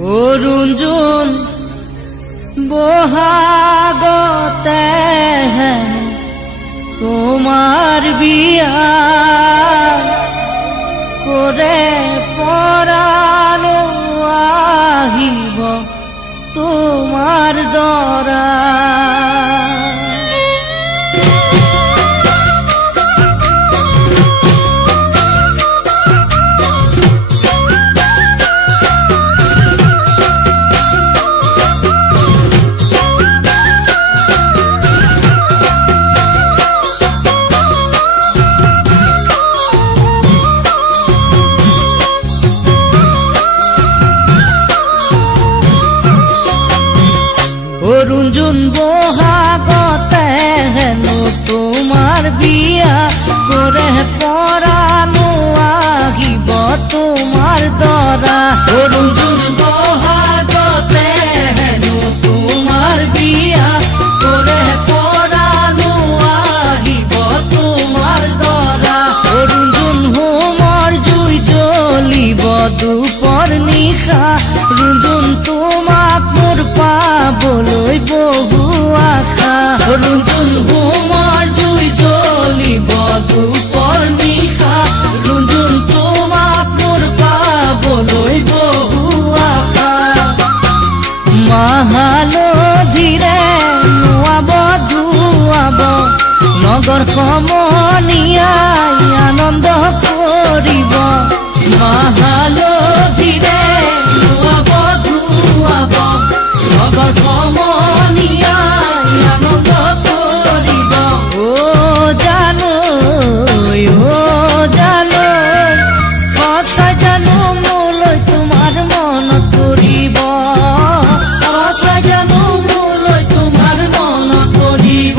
অৰুণজোন বহাগতে তোমাৰ বিয়া কৰে পৰানো আহিব তোমাৰ দৰা। অৰুণজোন বহাগতে হেনো তোমাৰ বিয়া কৰে পৰানো আহিব তোমাৰ দৰা। অৰুণজোন বহাগতে হেনো তোমাৰ বিয়া কৰে পৰানো আহিব তোমাৰ দৰা। অৰুণজোন হোমৰ জুই জ্বলিব দুপৰ নিশা, অৰুণজোন তোমাক মোৰ পাবলৈ বহু আশা। অৰুণজোন হোমৰ জুই জ্বলিব দুপৰ নিশা, অৰুণজোন তোমাক মোৰ পাবলৈ বহু আশা। মাহালধিৰে নোৱাব ধুৱাব নগৰ সমনীয়াই আনন্দ কৰিব। মাহালধিৰে নোৱাব ধুৱাব নগৰ সমনীয়াই আনন্দ কৰিব। ও জানো সঁচাই জানো মোলৈ তোমাৰ মনত পৰিব, সঁচাই জানো মোলৈ তোমাৰ মনত পৰিব।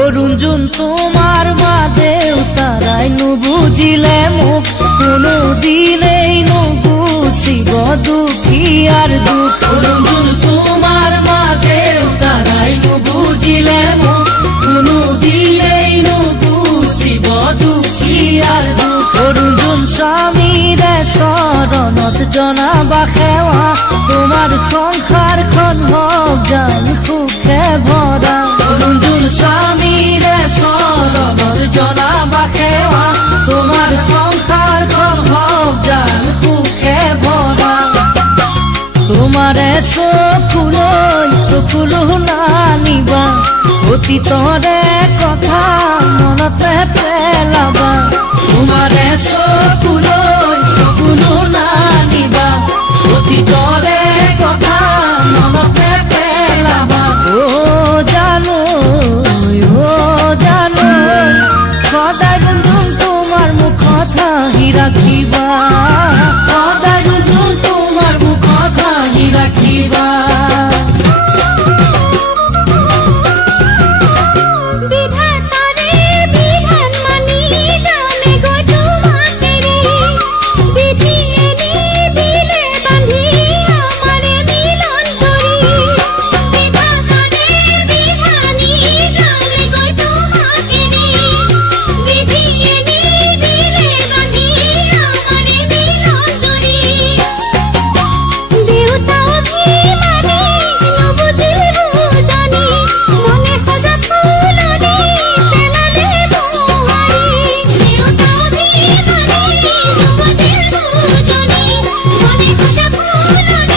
অৰুণজোন তোমাৰ মা দেউতাৰাই নুবুজিলে মোক কোনো দিনেই নুগুচিব দুখী আৰ দুখ। অৰুণজোন তোমাৰ মা দেউতাৰাই নুবুজিলে মোক কোনো দিনেই নুগুচিব দুখী আৰ দুখ। অৰুণজোন স্বামীৰে চৰণত জনাবা সেৱা, তোমাৰ সংসাৰখন হওক জান সুখে ভৰা। অৰুণজোন স্বামীৰে চৰণত জনাবা সেৱা, তোমাৰ সংসাৰখন হওক জান সুখে ভৰা। তোমাৰে চকুলো নানিবা, অতীতৰে কথা মনতে পেলাবা। তোমাৰে চকুলো নানিবা, অতীতৰে কথা মনতে পেলাবা। ও জানো সদায় গুণগুণ তোমাৰ মুখত হাঁহি ৰাখিবা, সদায় গুণগুণ তোমাৰ মুখত হাঁহি ৰাখিবা। ফুল